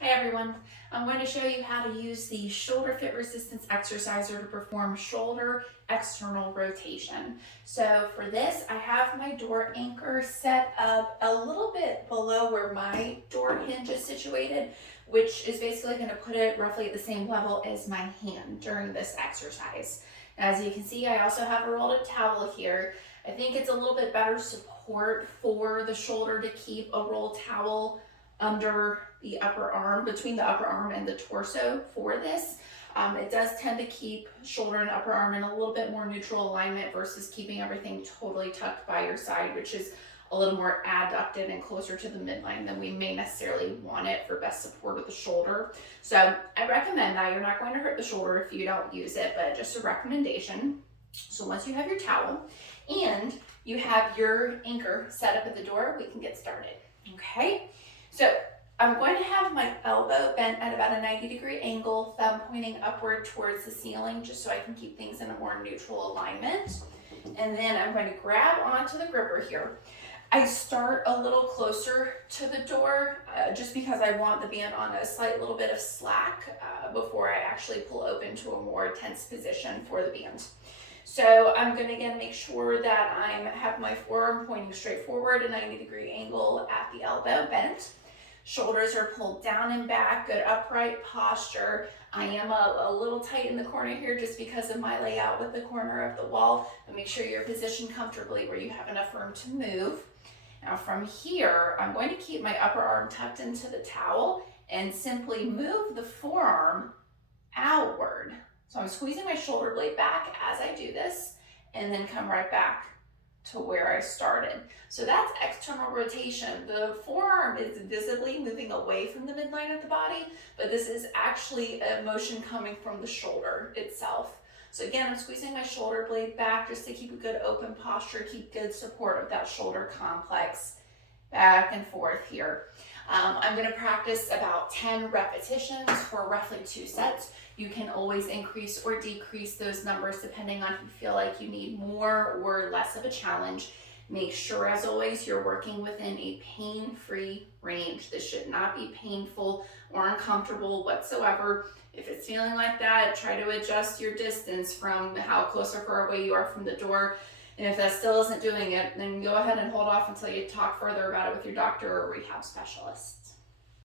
Hi everyone, I'm going to show you how to use the ShoulderFit resistance exerciser to perform shoulder external rotation. So for this, I have my door anchor set up a little bit below where my door hinge is situated, which is basically going to put it roughly at the same level as my hand during this exercise. As you can see, I also have a rolled up towel here. I think it's a little bit better support for the shoulder to keep a rolled towel under the upper arm, between the upper arm and the torso for this. It does tend to keep shoulder and upper arm in a little bit more neutral alignment versus keeping everything totally tucked by your side, which is a little more adducted and closer to the midline than we may necessarily want it for best support of the shoulder. So I recommend that. You're not going to hurt the shoulder if you don't use it, but just a recommendation. So once you have your towel and you have your anchor set up at the door, we can get started. Okay, so I'm going to have my elbow bent at about a 90-degree angle, thumb pointing upward towards the ceiling, just so I can keep things in a more neutral alignment. And then I'm going to grab onto the gripper here. I start a little closer to the door just because I want the band on a slight little bit of slack before I actually pull open to a more tense position for the band. So I'm going to again make sure that I have my forearm pointing straight forward, a 90-degree angle at the elbow bent. Shoulders are pulled down and back, good upright posture. I am a little tight in the corner here just because of my layout with the corner of the wall, but make sure you're positioned comfortably where you have enough room to move. Now from here, I'm going to keep my upper arm tucked into the towel and simply move the forearm outward. So I'm squeezing my shoulder blade back as I do this and then come right back to where I started. So that's external rotation. The forearm is visibly moving away from the midline of the body, but this is actually a motion coming from the shoulder itself. So again, I'm squeezing my shoulder blade back just to keep a good open posture, keep good support of that shoulder complex, back and forth here. I'm going to practice about 10 repetitions for roughly 2 sets. You can always increase or decrease those numbers depending on if you feel like you need more or less of a challenge. Make sure, as always, you're working within a pain-free range. This should not be painful or uncomfortable whatsoever. If it's feeling like that, try to adjust your distance from how close or far away you are from the door. And if that still isn't doing it, then go ahead and hold off until you talk further about it with your doctor or rehab specialist.